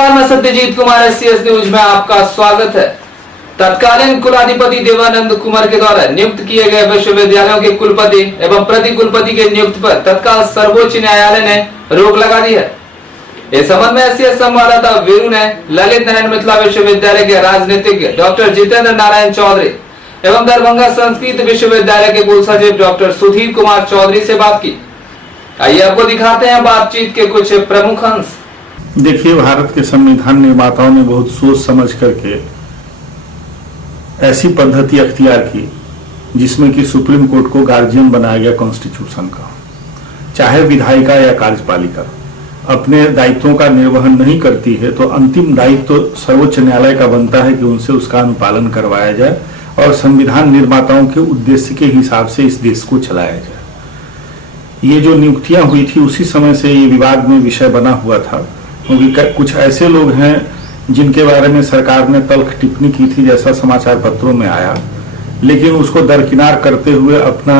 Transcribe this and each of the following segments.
नमस्कार, मैं Satyajit Kumar SCS news में आपका स्वागत है। तत्कालीन कुलाधिपति देवानंद कुमार के द्वारा नियुक्त किए गए विश्वविद्यालयों के कुलपति एवं प्रति कुलपति के नियुक्ति पर तत्काल सर्वोच्च न्यायालय ने रोक लगा दी है। इस संबंध में एससीएस संवाददाता वीरू ने ललित नारायण मिथिला विश्वविद्यालय के राजनीतिज्ञ डॉक्टर जितेंद्र नारायण चौधरी एवं दरभंगा संस्कृत विश्वविद्यालय के कुल सचिव डॉक्टर सुधीर कुमार चौधरी से बात की। आइए आपको दिखाते हैं बातचीत के कुछ प्रमुख अंश। देखिए, भारत के संविधान निर्माताओं ने बहुत सोच समझ करके ऐसी पद्धति अख्तियार की जिसमें कि सुप्रीम कोर्ट को गार्जियन बनाया गया कॉन्स्टिट्यूशन का। चाहे विधायिका या कार्यपालिका अपने दायित्वों का निर्वहन नहीं करती है तो अंतिम दायित्व तो सर्वोच्च न्यायालय का बनता है कि उनसे उसका अनुपालन करवाया जाए और संविधान निर्माताओं के उद्देश्य के हिसाब से इस देश को चलाया जाए। ये जो नियुक्तियां हुई थी उसी समय से ये विवाद में विषय बना हुआ था, क्योंकि कुछ ऐसे लोग हैं जिनके बारे में सरकार ने तल्ख टिप्पणी की थी, जैसा समाचार पत्रों में आया, लेकिन उसको दरकिनार करते हुए अपना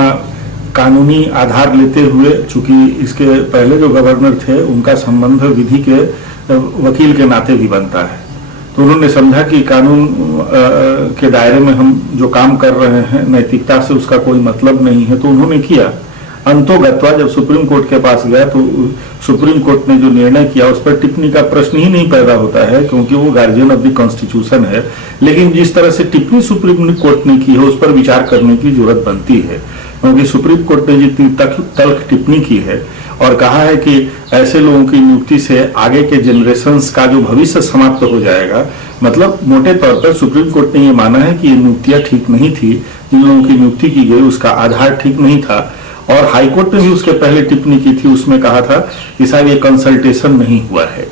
कानूनी आधार लेते हुए, चूंकि इसके पहले जो गवर्नर थे उनका संबंध विधि के वकील के नाते भी बनता है, तो उन्होंने समझा कि कानून के दायरे में हम जो काम कर रहे हैं नैतिकता से उसका कोई मतलब नहीं है, तो उन्होंने किया। अंतोगत्वा जब सुप्रीम कोर्ट के पास गया तो सुप्रीम कोर्ट ने जो निर्णय किया उस पर टिप्पणी का प्रश्न ही नहीं पैदा होता है, क्योंकि वो गार्जियन ऑफ द कॉन्स्टिट्यूशन है। लेकिन जिस तरह से टिप्पणी सुप्रीम कोर्ट ने की है उस पर विचार करने की जरूरत बनती है, क्योंकि सुप्रीम कोर्ट ने जितनी तल्ख टिप्पणी की है और कहा है कि ऐसे लोगों की नियुक्ति से आगे के जनरेशंस का जो भविष्य समाप्त हो जाएगा, मतलब मोटे तौर पर सुप्रीम कोर्ट ने ये माना है कि ये नियुक्तियां ठीक नहीं थी, जिन लोगों की नियुक्ति की गई उसका आधार ठीक नहीं था। और हाईकोर्ट ने भी उसके पहले टिप्पणी की थी, उसमें कहा था कि साहब ये कंसल्टेशन नहीं हुआ है।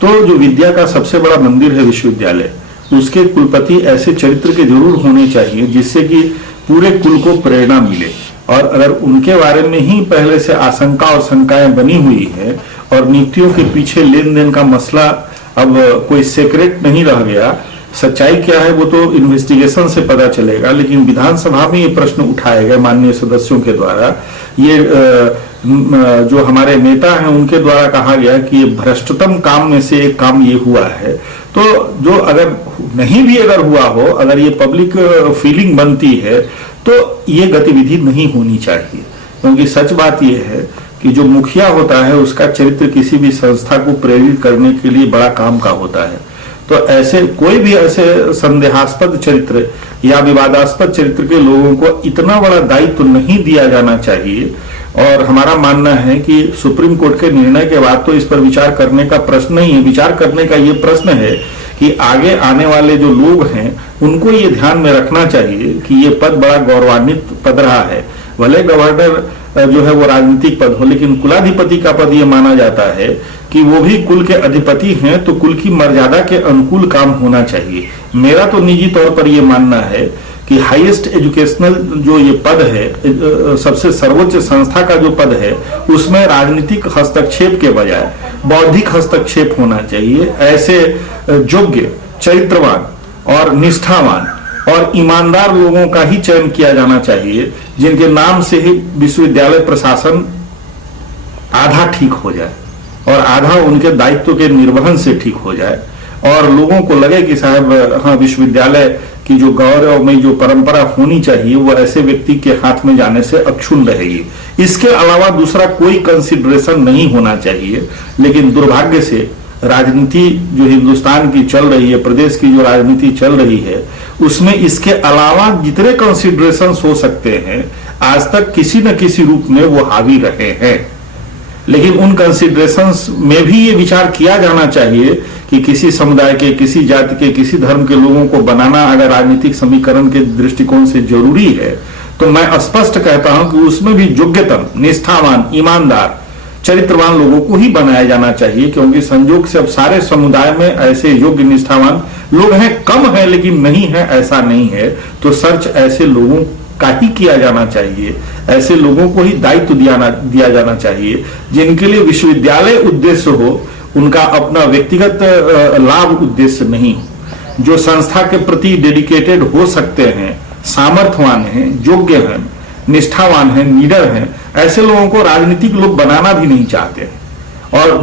तो जो विद्या का सबसे बड़ा मंदिर है विश्वविद्यालय, उसके कुलपति ऐसे चरित्र के जरूर होने चाहिए जिससे कि पूरे कुल को प्रेरणा मिले, और अगर उनके बारे में ही पहले से आशंका और शंकाएं बनी हुई है और नियुक्तियों के पीछे लेन देन का मसला अब कोई सीक्रेट नहीं रह गया, सच्चाई क्या है वो तो इन्वेस्टिगेशन से पता चलेगा। लेकिन विधानसभा में ये प्रश्न उठाए गए माननीय सदस्यों के द्वारा, ये जो हमारे नेता हैं उनके द्वारा कहा गया कि ये भ्रष्टतम काम में से एक काम ये हुआ है। तो जो अगर नहीं भी अगर हुआ हो, अगर ये पब्लिक फीलिंग बनती है तो ये गतिविधि नहीं होनी चाहिए, क्योंकि सच बात ये है कि जो मुखिया होता है उसका चरित्र किसी भी संस्था को प्रेरित करने के लिए बड़ा काम का होता है। तो ऐसे कोई भी ऐसे संदेहास्पद चरित्र या विवादास्पद चरित्र के लोगों को इतना बड़ा दायित्व नहीं दिया जाना चाहिए। और हमारा मानना है कि सुप्रीम कोर्ट के निर्णय के बाद तो इस पर विचार करने का प्रश्न नहीं है। विचार करने का ये प्रश्न है कि आगे आने वाले जो लोग हैं उनको ये ध्यान में रखना चाहिए कि ये पद बड़ा गौरवान्वित पद रहा है। भले गवर्नर जो है वो राजनीतिक पद हो, लेकिन कुलाधिपति का पद ये माना जाता है कि वो भी कुल के अधिपति हैं, तो कुल की मर्यादा के अनुकूल काम होना चाहिए। मेरा तो निजी तौर पर ये मानना है कि हाईएस्ट एजुकेशनल जो ये पद है, सबसे सर्वोच्च संस्था का जो पद है, उसमें राजनीतिक हस्तक्षेप के बजाय बौद्धिक हस्तक्षेप होना चाहिए। ऐसे योग्य, चरित्रवान और निष्ठावान और ईमानदार लोगों का ही चयन किया जाना चाहिए, जिनके नाम से ही विश्वविद्यालय प्रशासन आधा ठीक हो जाए और आधा उनके दायित्व के निर्वहन से ठीक हो जाए, और लोगों को लगे कि साहब हाँ, विश्वविद्यालय की जो गौरवमयी जो परंपरा होनी चाहिए वो ऐसे व्यक्ति के हाथ में जाने से अक्षुण्ण रहेगी। इसके अलावा दूसरा कोई कंसिडरेशन नहीं होना चाहिए। लेकिन दुर्भाग्य से राजनीति जो हिंदुस्तान की चल रही है, प्रदेश की जो राजनीति चल रही है, उसमें इसके अलावा जितने कंसिडरेशन हो सकते हैं आज तक किसी न किसी रूप में वो हावी रहे हैं। लेकिन उन कंसिडरेशंस में भी ये विचार किया जाना चाहिए कि किसी समुदाय के, किसी जाति के, किसी धर्म के लोगों को बनाना अगर राजनीतिक समीकरण के दृष्टिकोण से जरूरी है, तो मैं स्पष्ट कहता हूं कि उसमें भी योग्यतम, निष्ठावान, ईमानदार, चरित्रवान लोगों को ही बनाया जाना चाहिए, क्योंकि संयोग से अब सारे समुदाय में ऐसे योग्य निष्ठावान लोग हैं। कम है लेकिन नहीं है ऐसा नहीं है, तो सर्च ऐसे लोगों का ही किया जाना चाहिए। ऐसे लोगों को ही दायित्व दिया जाना चाहिए जिनके लिए विश्वविद्यालय उद्देश्य हो, उनका अपना व्यक्तिगत लाभ उद्देश्य नहीं हो, जो संस्था के प्रति डेडिकेटेड हो सकते हैं, सामर्थ्यवान हैं, योग्य हैं, निष्ठावान हैं, निडर हैं। ऐसे लोगों को राजनीतिक लोग बनाना भी नहीं चाहते हैं। और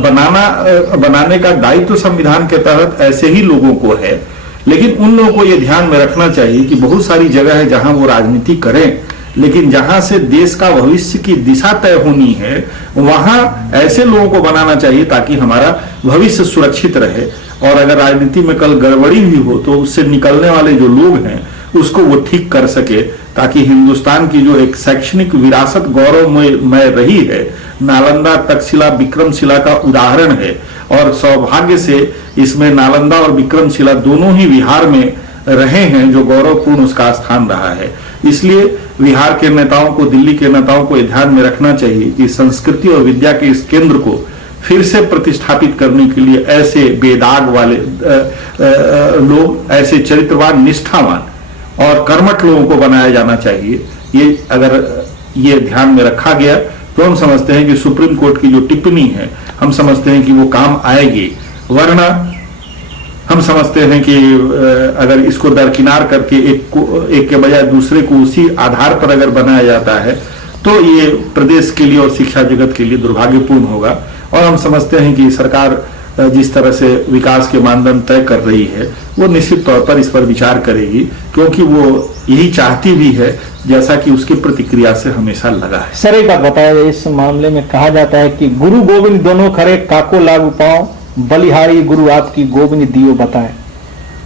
बनाने का दायित्व तो संविधान के तहत ऐसे ही लोगों को है। लेकिन उन लोगों को यह ध्यान में रखना चाहिए कि बहुत सारी जगह है जहां वो राजनीति करें, लेकिन जहां से देश का भविष्य की दिशा तय होनी है वहां ऐसे लोगों को बनाना चाहिए ताकि हमारा भविष्य सुरक्षित रहे। और अगर राजनीति में कल गड़बड़ी भी हो तो उससे निकलने वाले जो लोग हैं उसको वो ठीक कर सके, ताकि हिंदुस्तान की जो एक शैक्षणिक विरासत गौरवमय रही है, नालंदा तक्षशिला विक्रमशिला का उदाहरण है। और सौभाग्य से इसमें नालंदा और विक्रमशिला दोनों ही बिहार में रहे हैं, जो गौरवपूर्ण उसका स्थान रहा है। इसलिए बिहार के नेताओं को, दिल्ली के नेताओं को ध्यान में रखना चाहिए कि संस्कृति और विद्या के इस केंद्र को फिर से प्रतिष्ठापित करने के लिए ऐसे बेदाग वाले लोग, ऐसे चरित्रवान, निष्ठावान और कर्मठ लोगों को बनाया जाना चाहिए। ये अगर ये ध्यान में रखा गया तो हम समझते हैं कि सुप्रीम कोर्ट की जो टिप्पणी है, हम समझते हैं कि वो काम आएगी। वरना हम समझते हैं कि अगर इसको दरकिनार करके एक के बजाय दूसरे को उसी आधार पर अगर बनाया जाता है तो ये प्रदेश के लिए और शिक्षा जगत के लिए दुर्भाग्यपूर्ण होगा। और हम समझते हैं कि सरकार जिस तरह से विकास के मानदंड तय कर रही है वो निश्चित तौर पर इस पर विचार करेगी, क्योंकि वो यही चाहती भी है जैसा कि उसकी प्रतिक्रिया से हमेशा लगा है। सर एक बात बताया, इस मामले में कहा जाता है कि गुरु गोविंद दोनों खरे, काको लागू पाओ, बलिहारी गुरु आपकी गोविंद दियो बताए।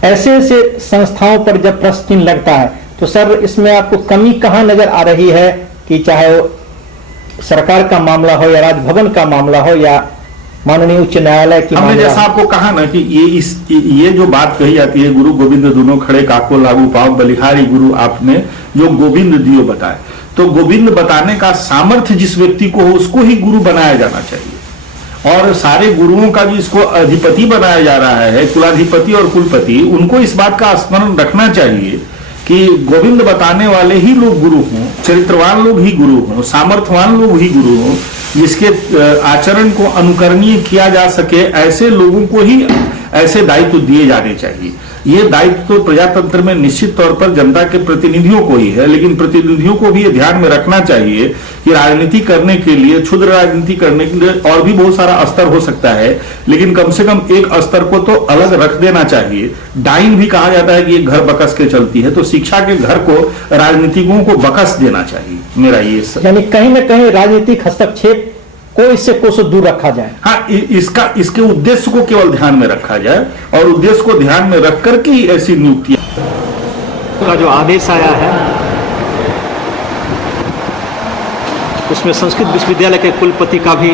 ऐसे ऐसे संस्थाओं पर जब प्रश्न चिन्ह लगता है तो सर इसमें आपको कमी कहाँ नजर आ रही है, कि चाहे सरकार का मामला हो या राजभवन का मामला हो या माननीय उच्च न्यायालय की? हमने जैसा आपको कहा ना कि ये जो बात कही जाती है, गुरु गोविंद दोनों खड़े, काको लागू पाओ, बलिहारी गुरु आपने जो गोविंद दियो बताए, तो गोविंद बताने का सामर्थ्य जिस व्यक्ति को हो उसको ही गुरु बनाया जाना चाहिए। और सारे गुरुओं का जिसको अधिपति बनाया जा रहा है, कुलाधिपति और कुलपति, उनको इस बात का स्मरण रखना चाहिए कि गोविंद बताने वाले ही लोग गुरु हों, चरित्रवान लोग ही गुरु हों, सामर्थ्यवान लोग ही गुरु हों, जिसके आचरण को अनुकरणीय किया जा सके, ऐसे लोगों को ही ऐसे दायित्व दिए जाने चाहिए। ये दायित्व तो प्रजातंत्र में निश्चित तौर पर जनता के प्रतिनिधियों को ही है, लेकिन प्रतिनिधियों को भी ये ध्यान में रखना चाहिए कि राजनीति करने के लिए, क्षुद्र राजनीति करने के लिए और भी बहुत सारा स्तर हो सकता है, लेकिन कम से कम एक स्तर को तो अलग रख देना चाहिए। डाइन भी कहा जाता है कि ये घर बकस के चलती है, तो शिक्षा के घर को राजनीतिकों को बकस देना चाहिए। मेरा ये यानी कहीं ना कहीं राजनीतिक हस्तक्षेप को इससे कोसों दूर रखा जाए। हाँ, इसके उद्देश्य को केवल ध्यान में रखा जाए और उद्देश्य को ध्यान में रख करके ही ऐसी नियुक्तियां का जो आदेश आया है उसमें संस्कृत विश्वविद्यालय के कुलपति का भी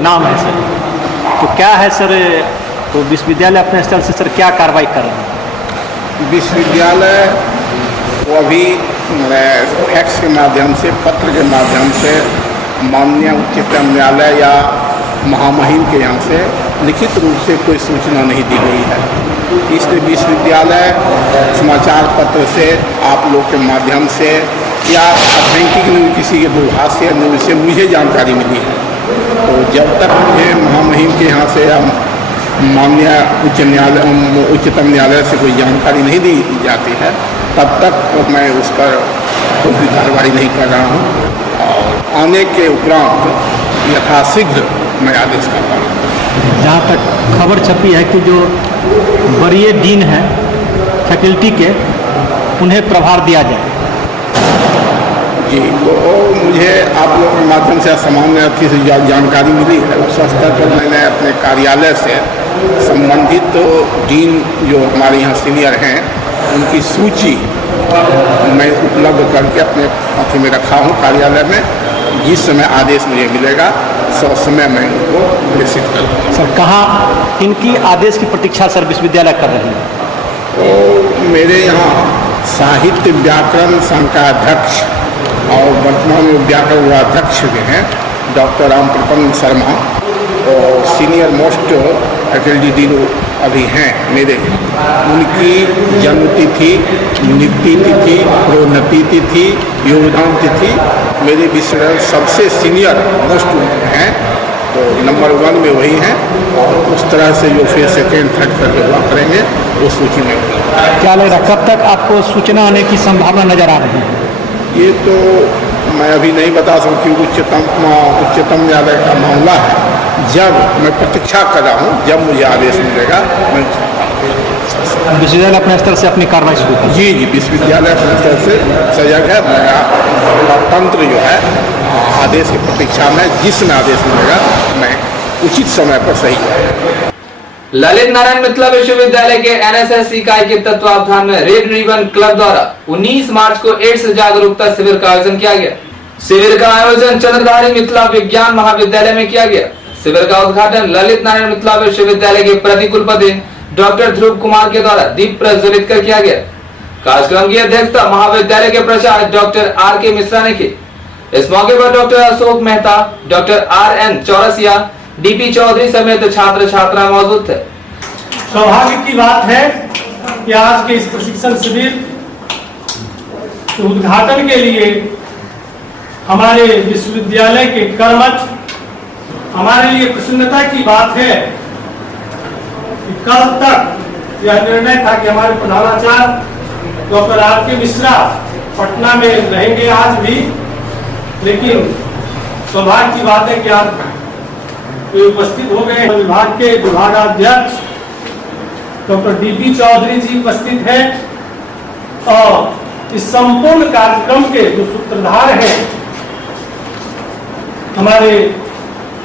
नाम है सर, तो क्या है सर, तो विश्वविद्यालय अपने स्तर से सर क्या कार्रवाई कर रहे हैं? विश्वविद्यालय वो अभी फैक्स के माध्यम से, पत्र के माध्यम से माननीय उच्चतम न्यायालय या महामहिम के यहाँ से लिखित रूप से कोई सूचना नहीं दी गई है। इसलिए विश्वविद्यालय समाचार पत्र से, आप लोग के माध्यम से या अथेंटिक न्यूज, किसी के दूरभाष न्यूज से मुझे जानकारी मिली है। तो जब तक मुझे महामहिम के यहाँ से या माननीय उच्चतम न्यायालय से कोई जानकारी नहीं दी जाती है, तब तक मैं उस पर कोई भी कार्रवाई नहीं कर रहा हूँ। और आने के उपरांत यथाशीघ्र मैं आदेश करता हूँ। जहाँ तक खबर छपी है कि जो वरीय डीन है फैकल्टी के, उन्हें प्रभार दिया जाए। जी, तो मुझे आप लोगों के माध्यम से सामान्य अच्छी से जानकारी मिली है। उस स्तर पर मैंने अपने कार्यालय से संबंधित डीन जो हमारे यहाँ सीनियर हैं उनकी सूची मैं उपलब्ध करके अपने अथी में रखा हूँ कार्यालय में। जिस समय आदेश मुझे मिलेगा उस समय मैं उनको प्रेषित करूँगा। सर कहाँ इनकी आदेश की प्रतीक्षा सर विश्वविद्यालय कर रहे हैं? तो मेरे यहाँ साहित्य व्याकरण संघ का अध्यक्ष और वर्तमान में व्याकरण अध्यक्ष जो हैं डॉक्टर राम प्रपन्न शर्मा, और सीनियर मोस्ट फैकल्टी डीन अभी हैं मेरे, उनकी जन्मतिथि, नियुक्ति तिथि, प्रोन्नति तिथि, योगदान तिथि मेरे विश्वविद्यालय सबसे सीनियर मोस्ट हैं, तो नंबर 1 में वही हैं। और उस तरह से जो फिर सेकेंड थर्ड करके हुआ करेंगे वो सूची में क्या लग रहा है कब तक आपको सूचना आने की संभावना नजर आ रही है? ये तो मैं अभी नहीं बता सकूँ कि उच्चतम न्यायालय का मामला है। जब मैं प्रतीक्षा कर रहा हूँ, जब मुझे आदेश मिलेगा मैं विश्वविद्यालय अपने स्तर से अपनी कार्रवाई शुरू कर। जी विश्वविद्यालय अपने स्तर से सजग है। मेरा तंत्र जो है आदेश की प्रतीक्षा में, जिसमें आदेश मिलेगा मैं उचित समय पर सही है। ललित नारायण मिथिला विश्वविद्यालय के एनएसएस इकाई के तत्वावधान में रेड रिबन क्लब द्वारा 19 मार्च को एड्स जागरूकता शिविर का आयोजन किया गया। शिविर का आयोजन चंद्रधारी मिथिला विज्ञान महाविद्यालय में किया गया। शिविर का उद्घाटन ललित नारायण मिथिला विश्वविद्यालय के प्रतिकुलपति डॉक्टर ध्रुव कुमार के द्वारा दीप प्रज्वलित कर किया गया। कार्यक्रम की अध्यक्षता महाविद्यालय के प्राचार्य डॉक्टर आर.के. मिश्रा ने की। इस मौके पर doctor Ashok Mehta, doctor R N. Chaurasia, D P. Chaudhary समेत छात्र छात्रा मौजूद थे। सौभाग्य की बात है कि आज के इस प्रशिक्षण शिविर के उद्घाटन के लिए हमारे विश्वविद्यालय के कर्मठ, हमारे लिए प्रसन्नता की बात है कि कल तक यह निर्णय था कि हमारे प्रधानाचार्य डॉक्टर आर.के. मिश्रा पटना में रहेंगे आज भी, लेकिन सौभाग्य की बात है कि आज वे उपस्थित हो गए। विभाग के विभागाध्यक्ष डॉक्टर डी.पी. चौधरी जी उपस्थित हैं और इस संपूर्ण कार्यक्रम के जो सूत्रधार हैं हमारे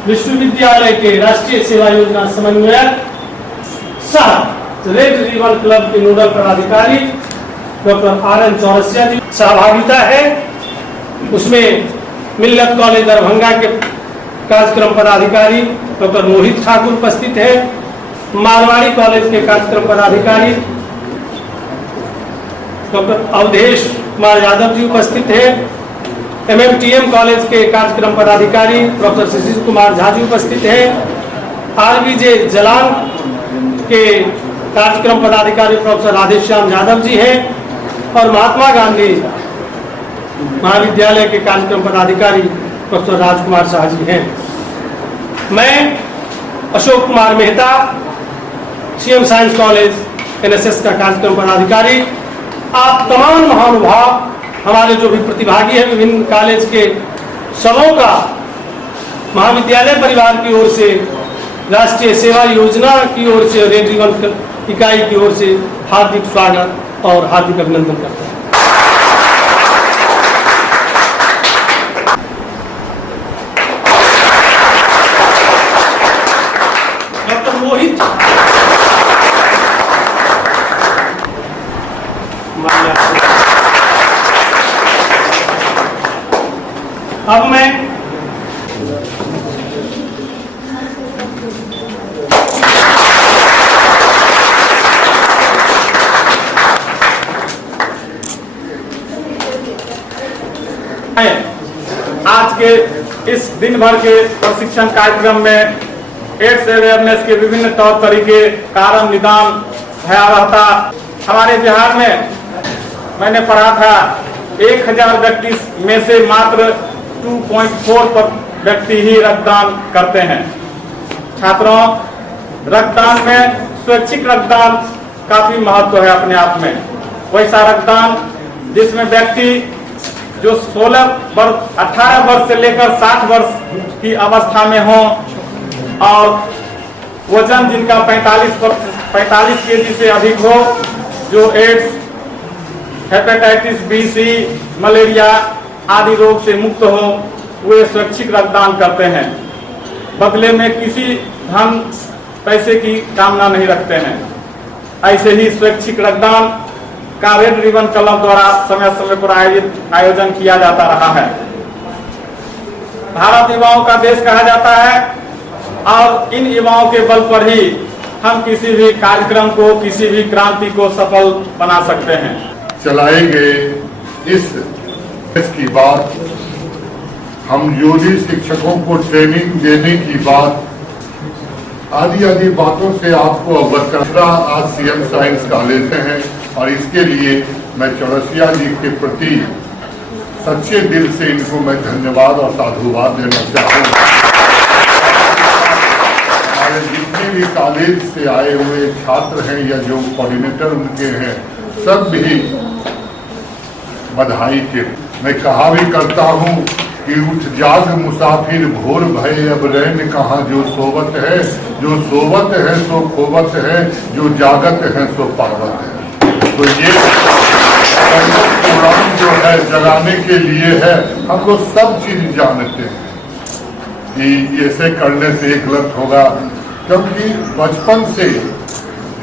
विश्वविद्यालय के राष्ट्रीय सेवा योजना समन्वयक सह रेड रिबन क्लब के नोडल पदाधिकारी डॉक्टर आर.एन. चौरसिया जी सहभागिता है। उसमें मिल्लत कॉलेज दरभंगा के कार्यक्रम पदाधिकारी डॉक्टर मोहित ठाकुर उपस्थित है। मारवाड़ी कॉलेज के कार्यक्रम पदाधिकारी डॉक्टर अवधेश कुमार यादव जी उपस्थित है। एमएमटीएम कॉलेज के कार्यक्रम पदाधिकारी प्रोफेसर शिशिर कुमार झा जी उपस्थित है। आरबीजे जलान के कार्यक्रम पदाधिकारी प्रोफेसर राधेश्याम यादव जी हैं और महात्मा गांधी महाविद्यालय के कार्यक्रम पदाधिकारी प्रोफेसर राजकुमार शाह जी हैं। मैं Ashok Kumar Mehta, CM science college NSS का कार्यक्रम पदाधिकारी, आप तमाम महानुभाव, हमारे जो भी प्रतिभागी हैं विभिन्न कॉलेज के, सबों का महाविद्यालय परिवार की ओर से, राष्ट्रीय सेवा योजना की ओर से, रेड रिबन इकाई की ओर से हार्दिक स्वागत और हार्दिक अभिनंदन करता हूँ। डॉक्टर मोहित अब मैं आज के इस दिन भर के प्रशिक्षण कार्यक्रम में एड्स अवेयरनेस के विभिन्न तौर तरीके, कारण, निदान, भयावहता। हमारे बिहार में मैंने पढ़ा था 1000 व्यक्ति में से मात्र 2.4 व्यक्ति ही रक्तदान करते हैं। छात्रों, रक्तदान में स्वैच्छिक रक्तदान काफी महत्व है अपने आप में। वैसा रक्तदान जिसमें व्यक्ति जो 18 वर्ष से लेकर 60 वर्ष की अवस्था में हो और वजन जिनका 45 केजी से अधिक हो, जो एड्स, हेपेटाइटिस बी, सी, मलेरिया आदि रोग से मुक्त हो, वे स्वैच्छिक रक्तदान करते हैं। बदले में किसी धन पैसे की कामना नहीं रखते हैं। ऐसे ही स्वैच्छिक रक्तदान का रेड रिबन क्लब द्वारा समय समय पर आयोजन किया जाता रहा है। भारत युवाओं का देश कहा जाता है और इन युवाओं के बल पर ही हम किसी भी कार्यक्रम को, किसी भी क्रांति को सफल बना सकते हैं। चलाए गए इस की बात, हम यूजी शिक्षकों को ट्रेनिंग देने की बात, आदि बातों से आपको अवगत करना आज सीएम साइंस कॉलेज हैं और इसके लिए मैं चौरसिया जी के प्रति सच्चे दिल से इनको मैं धन्यवाद और साधुवाद देना चाहूँगा। हमारे जितने भी कॉलेज से आए हुए छात्र हैं या जो कोऑर्डिनेटर उनके हैं, सब भी बधाई के मैं कहा भी करता हूँ कि उठ जाग मुसाफिर भोर भय अब रैन कहाँ, जो सोवत है सो खोवत है, जो जागत है सो पावत है। तो ये पुराण जो है जगाने के लिए है। हम लोग सब चीज जानते हैं कि ऐसे करने से गलत होगा, क्योंकि बचपन से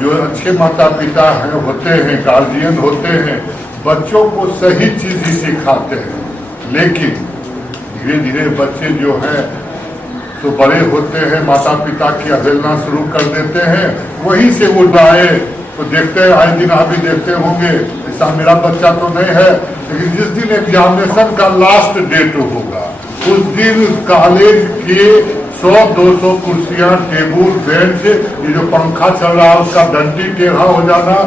जो अच्छे माता पिता हैं होते हैं, गार्जियन होते हैं, बच्चों को सही चीज ही सिखाते हैं। लेकिन धीरे धीरे बच्चे जो हैं तो बड़े होते हैं, माता पिता की अवहेलना शुरू कर देते हैं, वहीं से वो डाए तो देखते हैं, आए दिन आप भी देखते होंगे। ऐसा मेरा बच्चा तो नहीं है, लेकिन जिस दिन एग्जामिनेशन का लास्ट डेट होगा उस दिन कॉलेज के 100-200 कुर्सियां, टेबुल, बेंच, ये जो पंखा चल रहा है उसका डंडी टेढ़ा हो जाना,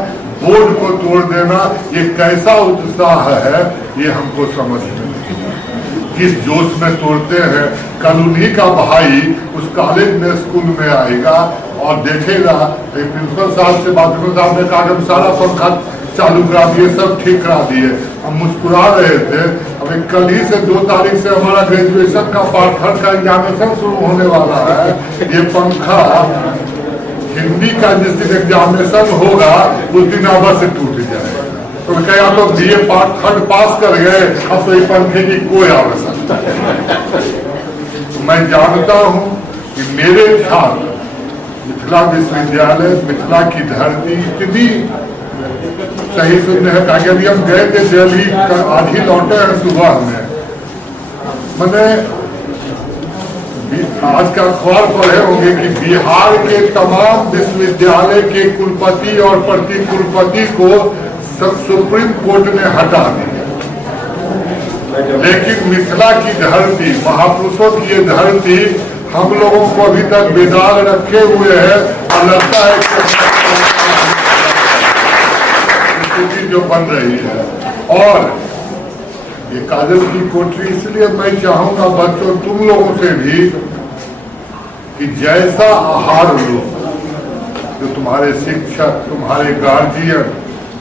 बोर्ड को तोड़ देना, ये कैसा उत्साह है ये हमको समझ में किस जोश में तोड़ते हैं। कल उन्हीं का भाई उस कॉलेज में स्कूल में आएगा और देखेगा प्रिंसिपल साहब से बात, साहब ने कहा कि हम सारा पंखा चालू करा दिए, सब ठीक करा दिए। हम मुस्कुरा रहे थे। अभी कल ही से 2 तारीख से हमारा ग्रेजुएशन का पार्ट 3 का एग्जामिनेशन शुरू होने वाला है। ये पंखा हिंदी का जिस दिन एग्जामिनेशन होगा उस दिन अवश्य टूट जाएगा। तो क्या तो बीए पार्ट 3 पास कर गए, अब तो ये पंखे की कोई आवश्यकता नहीं। मैं जानता हूँ कि मेरे छात्र मिथिला विश्वविद्यालय, मिथिला की धरती इतनी सही सुनने हैं। कहा अभी हम गए थे दिल्ली, आज ही लौटे हैं सुबह में। मैंने आज का अखबार पढ़े होंगे कि बिहार के तमाम विश्वविद्यालय के कुलपति और प्रति कुलपति को सुप्रीम कोर्ट ने हटा दिया, लेकिन मिथिला की धरती, महापुरुषों की ये धरती हम लोगों को अभी तक बेदाग रखे हुए है। और लगता है कि जो बन रही है। और ये काजल की कोठरी, इसलिए मैं चाहूंगा बच्चों तुम लोगों से भी कि जैसा आहार लो, जो तुम्हारे शिक्षक, तुम्हारे गार्जियन,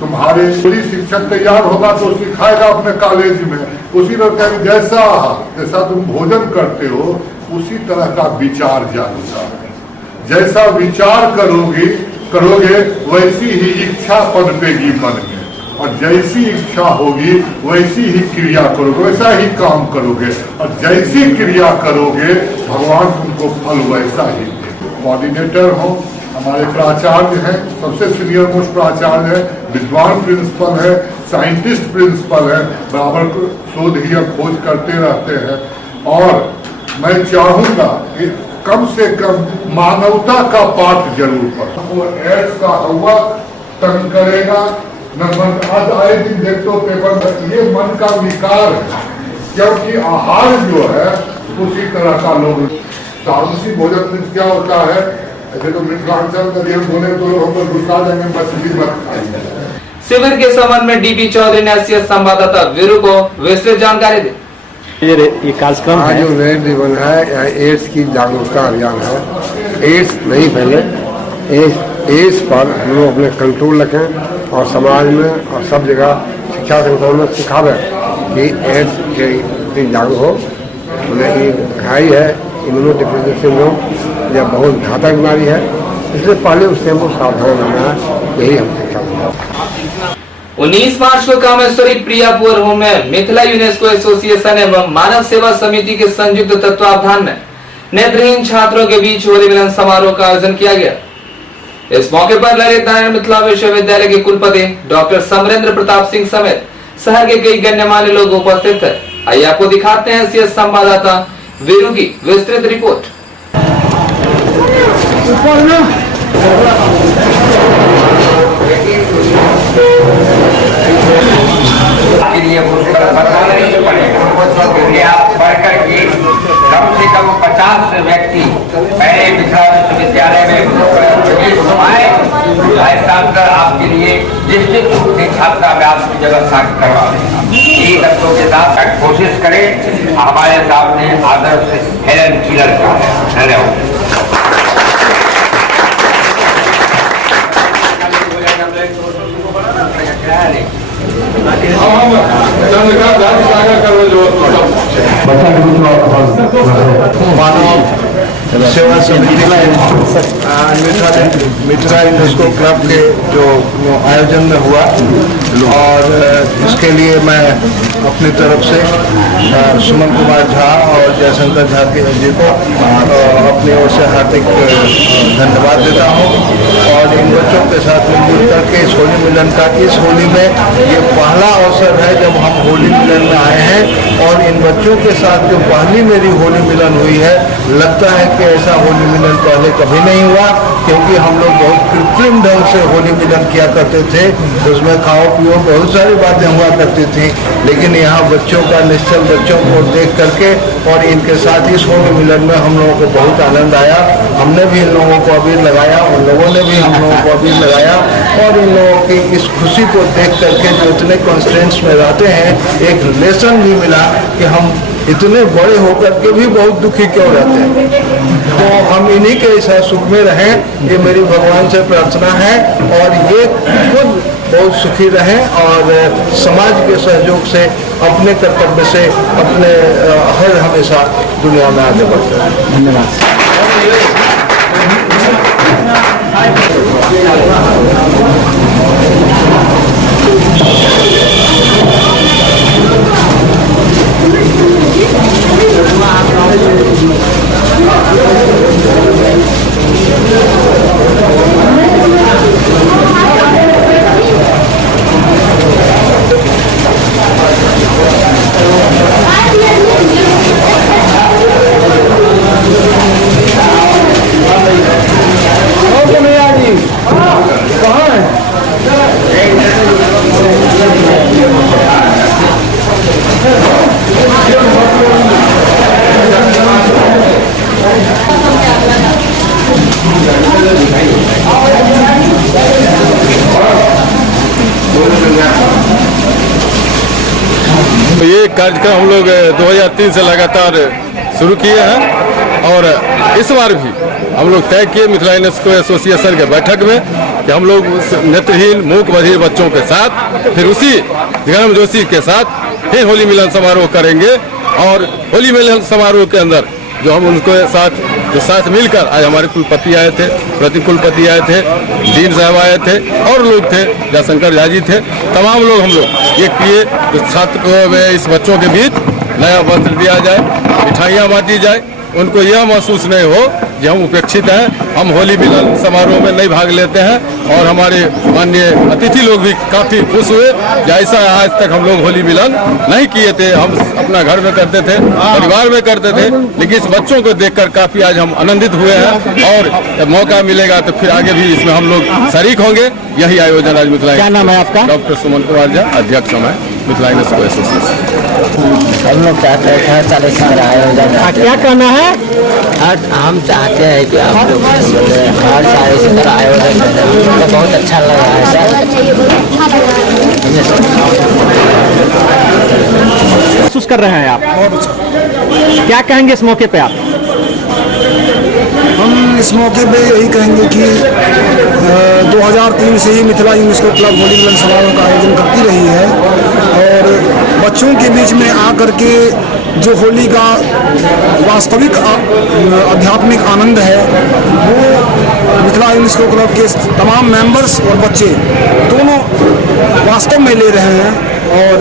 तुम्हारे पूरी शिक्षक तैयार होगा तो सिखाएगा अपने कॉलेज में, उसी तरह जैसा जैसा तुम भोजन करते हो उसी तरह का विचार जागरूकता है। जैसा विचार करोगे वैसी ही इच्छा पनपेगी मन में, और जैसी इच्छा होगी वैसी ही क्रिया करोगे, वैसा ही काम करोगे, और जैसी क्रिया करोगे भगवान तुमको फल वैसा ही देंगे। कोऑर्डिनेटर हो, हमारे प्राचार्य हैं, सबसे सीनियर मोस्ट प्राचार्य है, विद्वान प्रिंसिपल है, साइंटिस्ट प्रिंसिपल है, बराबर शोध ही खोज करते रहते हैं। और मैं चाहूंगा कि कम से कम मानवता का पाठ जरूर पढ़ो। वो एड्स का हवा तंग करेगा न मन। आज आए दिन देखते हो पेपर में, ये मन का विकार है, क्योंकि आहार जो है उसी तरह का लोग साहसी भोजन में क्या होता है। ऐसे तो मिथिलांचल का हम बोले तो लोग हमको गुस्सा देंगे, मछली मत खाइए। शिविर के संबंध में डीपी चौधरी ने एससीएस संवाददाता वीरू को विस्तृत जानकारी दी। ये कार्यक्रम आज जो रेड रिबन है एड्स की जागरूकता अभियान है। एड्स नहीं फैले, एड्स पर हम लोग अपने कंट्रोल रखें और समाज में और सब जगह शिक्षा संस्थानों में सिखावे कि एड्स के जागरूक हो। उन्हें ये हाई है इम्यूनोडेफिशिएंसी सिंड्रोम, यह बहुत घातक बीमारी है, इसलिए पहले उससे हमको सावधान रहना है, यही हम शिक्षा देंगे। 19 मार्च को कामेश्वरी प्रियापुर होम में मिथिला यूनेस्को एसोसिएशन एवं मानव सेवा समिति के संयुक्त तत्वावधान में नेत्रहीन छात्रों के बीच होली मिलन समारोह का आयोजन किया गया। इस मौके पर ललित नारायण मिथिला विश्वविद्यालय के कुलपति डॉक्टर समरेंद्र प्रताप सिंह समेत शहर के कई गण्यमान्य लोग उपस्थित थे। आइए आपको दिखाते हैं एससीएस संवाददाता वीरू की विस्तृत रिपोर्ट। के लिए बताना नहीं पड़ेगा, क्योंकि आप बढ़कर के कम से कम 50 व्यक्ति पहले मिथिला विश्वविद्यालय में आपके लिए निश्चित रूप से छात्रावास की व्यवस्था करवा देगा। ये तत्वों के साथ कोशिश करें। हमारे सामने आदर्श हेलन किलर का धन्यवाद। मानव सेवा समिति मित्रा यूनेस्को क्लब के जो आयोजन में हुआ और इसके लिए मैं अपनी तरफ से सुमन कुमार झा और जयशंकर झा जी को अपनी ओर से हार्दिक धन्यवाद देता हूँ। और इन बच्चों के साथ मिलजुल करके इस होली मिलन का इस होली में ये पहला अवसर है जब हम होली मिलन में आए हैं। और इन बच्चों के साथ जो पहली मेरी होली मिलन हुई है, लगता है कि ऐसा होली मिलन पहले कभी नहीं हुआ, क्योंकि हम लोग बहुत कृत्रिम ढंग से होली मिलन किया करते थे। उसमें खाओ पियो बहुत सारी बातें हुआ करती थी, लेकिन यहाँ बच्चों का निश्चल बच्चों को देख करके और इनके साथ इस होली मिलन में हम लोगों को बहुत आनंद आया। हमने भी इन लोगों को अबीर लगाया, उन लोगों ने भी हम लोगों को अबीर लगाया। और इन लोगों की इस खुशी को देख करके जो इतने कॉन्स्टेंट्स में रहते हैं, एक लेसन भी मिला कि हम इतने बड़े होकर के भी बहुत दुखी क्यों रहते हैं। तो हम इन्हीं के ऐसा सुख में रहें, ये मेरी भगवान से प्रार्थना है। और ये खुद बहुत सुखी रहें और समाज के सहयोग से, अपने कर्तव्य से, अपने हर हमेशा दुनिया में आगे बढ़ते रहें। धन्यवाद। ये कार्यक्रम हम लोग 2003 से लगातार शुरू किए हैं और इस बार भी हम लोग तय किए मिथिला यूनेस्को एसोसिएशन के बैठक में कि हम लोग उस नेत्रहीन मूक बधिर बच्चों के साथ फिर उसी गर्म जोशी के साथ फिर होली मिलन समारोह करेंगे। और होली मिलन समारोह के अंदर जो हम उनको साथ मिलकर आज हमारे कुलपति आए थे, प्रति कुलपति आए थे, डीन साहब आए थे और लोग थे, जयशंकर झा जी थे, तमाम लोग हम लोग ये किए तो छात्र को इस बच्चों के बीच नया वस्त्र दिया जाए, मिठाइयाँ बांटी जाए, उनको यह महसूस नहीं हो कि हम उपेक्षित हैं, हम होली मिलन समारोह में नहीं भाग लेते हैं। और हमारे माननीय अतिथि लोग भी काफ़ी खुश हुए, जैसा आज तक हम लोग होली मिलन नहीं किए थे, हम अपना घर में करते थे, परिवार में करते थे, लेकिन इस बच्चों को देखकर काफ़ी आज हम आनंदित हुए हैं। और जब मौका मिलेगा तो फिर आगे भी इसमें हम लोग शरीक होंगे। यही आयोजन आज मिथिला। क्या नाम है आपका? डॉक्टर सुमन कुमार झा, अध्यक्ष हैं मिथिला यूनेस्को एसोसिएशन। हम लोग चाहते हैं 40 का आयोजन। क्या कहना है? हम चाहते हैं कि हम लोग हर साल इसी तरह आयोजन करें, तो बहुत अच्छा लग रहा है सर। महसूस कर रहे हैं आप? क्या कहेंगे इस मौके पे आप? हम इस मौके पे यही कहेंगे कि 2003 से ही मिथिला यूनेस्को क्लब होली मिलन समारोह का आयोजन करती रही है। और बच्चों के बीच में आकर के जो होली का वास्तविक आध्यात्मिक आनंद है, वो मिथिला यूनेस्को क्लब के तमाम मेंबर्स और बच्चे दोनों वास्तव में ले रहे हैं। और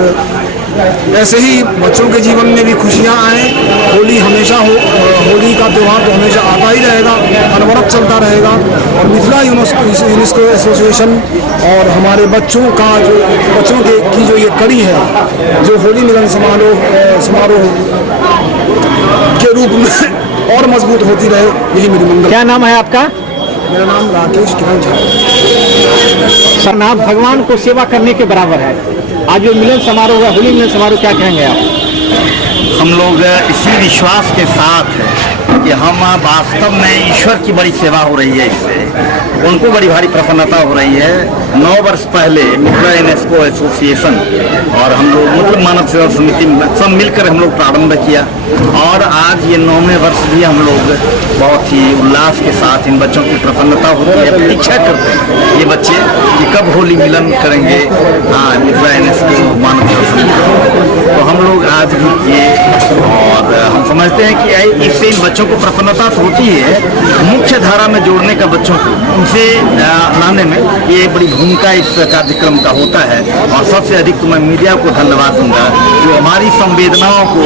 ऐसे ही बच्चों के जीवन में भी खुशियाँ आएँ। होली हमेशा होली का त्यौहार तो हमेशा आता ही रहेगा, अनवरत चलता रहेगा। और मिथिला यूनेस्को एसोसिएशन और हमारे बच्चों की जो ये कड़ी है, जो होली मिलन समारोह के रूप में और मजबूत होती रहे, यही मेरी मंगल। क्या नाम है आपका? मेरा नाम राकेश किरण झा। सर, नाम भगवान को सेवा करने के बराबर है। आज जो मिलन समारोह है, होली मिलन समारोह, क्या कहेंगे आप? हम लोग इसी विश्वास के साथ कि हम वास्तव में ईश्वर की बड़ी सेवा हो रही है इससे, उनको बड़ी भारी प्रसन्नता हो रही है। 9 वर्ष पहले मिथिला यूनेस्को एसोसिएशन और हम लोग मतलब मानव सेवा समिति सब मिलकर हम लोग प्रारंभ किया, और आज ये 9वें वर्ष भी हम लोग बहुत ही उल्लास के साथ इन बच्चों की प्रसन्नता होती है, प्रतीक्षा करते हैं ये बच्चे कि कब होली मिलन करेंगे मिथिला यूनेस्को मानव सेवा समिति। तो हम लोग आज भी किए, और हम समझते हैं कि इससे इन बच्चों को प्रसन्नता तो होती है, मुख्य धारा में जोड़ने का बच्चों को उनसे लाने में ये बड़ी भूमिका इस कार्यक्रम का होता है। और सबसे अधिक तो मैं मीडिया को धन्यवाद दूंगा जो हमारी संवेदनाओं को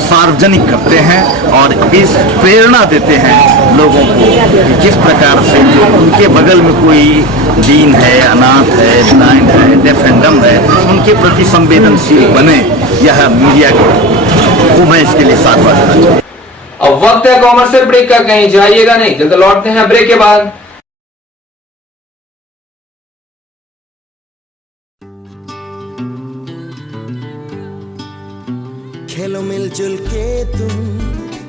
सार्वजनिक करते हैं और इस प्रेरणा देते हैं लोगों को कि किस प्रकार से जो उनके बगल में कोई दीन है, अनाथ है, ब्लाइंड है, डेफ एंड डम्ब है, उनके प्रति संवेदनशील बने। यह मीडिया को मैं इसके लिए साथ देना चाहूँ। अब वक्त है कॉमर्शियल ब्रेक का, कहीं जाइएगा नहीं, जल्द लौटते हैं ब्रेक के बाद। खेलो मिलजुल के तुम,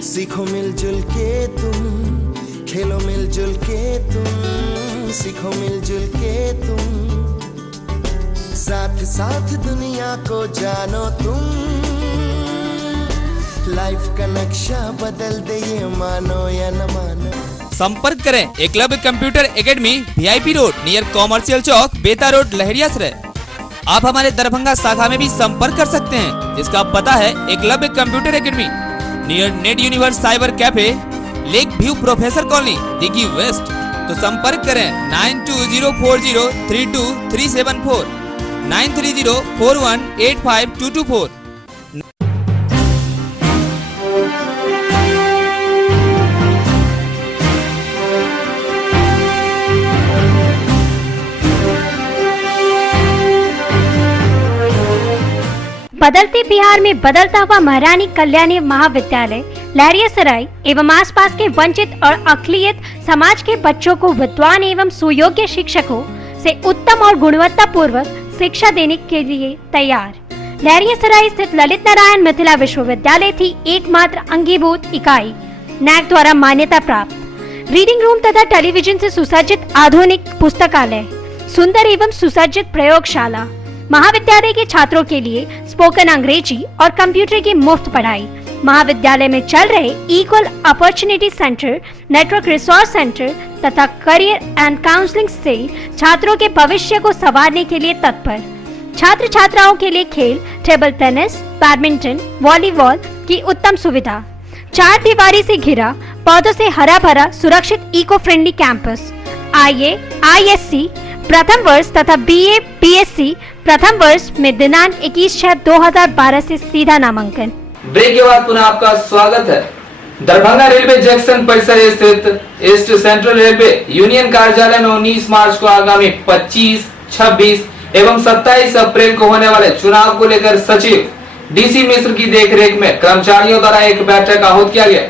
सीखो मिलजुल के तुम, खेलो मिलजुल के तुम, सीखो मिलजुल के तुम, साथ साथ दुनिया को जानो तुम, लाइफ का नक्शा बदल दे ये मानो या न मानो। संपर्क करें Eklavya computer academy, VIP road near commercial chowk, Beta road, Laheriasarai. आप हमारे दरभंगा शाखा में भी संपर्क कर सकते हैं, जिसका पता है Eklavya computer academy near Net Universe cyber cafe, Lake View, Professor Colony, Dighi West. तो संपर्क करें 9204032374, 9304185224। बदलते बिहार में बदलता हुआ महारानी कल्याणी महाविद्यालय लहरियासराय एवं आसपास के वंचित और अकलियत समाज के बच्चों को विद्वान एवं सुयोग्य शिक्षकों से उत्तम और गुणवत्ता पूर्वक शिक्षा देने के लिए तैयार। लहरियासराय स्थित ललित नारायण मिथिला विश्वविद्यालय थी एकमात्र अंगीभूत इकाई NAAC द्वारा मान्यता प्राप्त रीडिंग रूम तथा टेलीविजन से सुसज्जित आधुनिक पुस्तकालय, सुंदर एवं सुसज्जित प्रयोगशाला, महाविद्यालय के छात्रों के लिए स्पोकन अंग्रेजी और कंप्यूटर की मुफ्त पढ़ाई, महाविद्यालय में चल रहे equal opportunity centre, network resource centre तथा करियर एंड काउंसलिंग से छात्रों के भविष्य को संवारने के लिए तत्पर। छात्र छात्राओं के लिए खेल, टेबल टेनिस, बैडमिंटन, वॉलीबॉल की उत्तम सुविधा, 4 दीवारी से घिरा, पौधों से हरा भरा सुरक्षित इको फ्रेंडली कैंपस। आइए ISC प्रथम वर्ष तथा BA BSc प्रथम वर्ष में दिनांक 21/6/2012 से सीधा नामांकन। ब्रेक के बाद पुनः आपका स्वागत है। दरभंगा रेलवे जंक्शन परिसर स्थित ईस्ट सेंट्रल रेलवे यूनियन कार्यालय में 19 मार्च को आगामी 25, 26 एवं 27 अप्रैल को होने वाले चुनाव को लेकर सचिव DC मिश्र की देखरेख में कर्मचारियों द्वारा एक बैठक आहूत किया गया।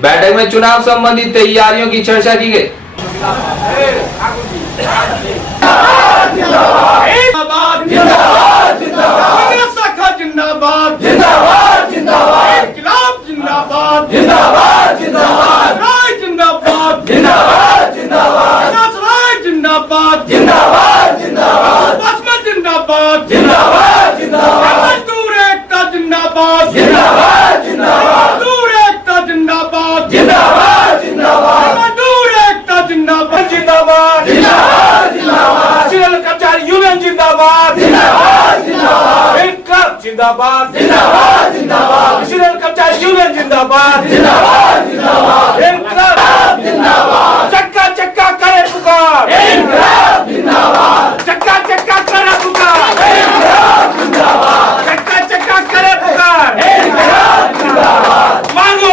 बैठक में चुनाव संबंधी तैयारियों की चर्चा की गई। जिंदाबाद जिंदाबाद जिंदाबाद शाखा जिंदाबाद जिंदाबाद जिंदाबाद इनकलाब जिंदाबाद जिंदाबाद जिंदाबाद राय जिंदाबाद जिंदाबाद जिंदाबाद राय जिंदाबाद जिंदाबाद जिंदाबाद बसमा जिंदाबाद जिंदाबाद जिंदाबाद मजदूर एकता जिंदाबाद जिंदाबाद जिंदाबाद मजदूर एकता जिंदाबाद जिंदाबाद जिंदाबाद मजदूर एकता जिंदाबाद जिंदाबाद जिंदाबाद जिंदाबाद सिविल कर्मचारी यूनियन जिंदाबाद जिंदाबाद जिंदाबाद इनकलाब जिंदाबाद जिंदाबाद जिंदाबाद सिविल कर्मचारी यूनियन जिंदाबाद जिंदाबाद जिंदाबाद इनकलाब जिंदाबाद चक्का चक्का करे पुकार इनकलाब जिंदाबाद चक्का चक्का करे पुकार इनकलाब जिंदाबाद चक्का चक्का करे पुकार इनकलाब जिंदाबाद मांगो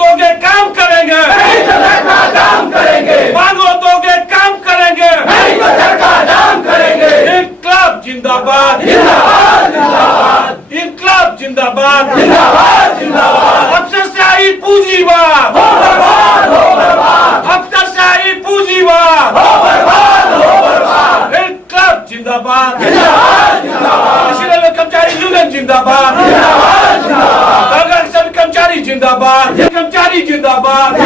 दोगे काम करेंगे नहीं तो सरकार काम करेंगे मांगो दोगे काम करेंगे नहीं तो सरकार काम करेंगे इनकलाब जिंदाबाद जिंदाबाद जिंदाबाद इनकलाब जिंदाबाद जिंदाबाद जिंदाबाद अफसर से आई पूंजीवाद हो बर्बाद अफसर से आई पूंजीवाद हो बर्बाद इनकलाब जिंदाबाद जिंदाबाद जिंदाबाद कर्मचारी यूनियन जिंदाबाद जिंदाबाद जिंदाबाद कर्मचारी जिंदाबाद जिंदाबाद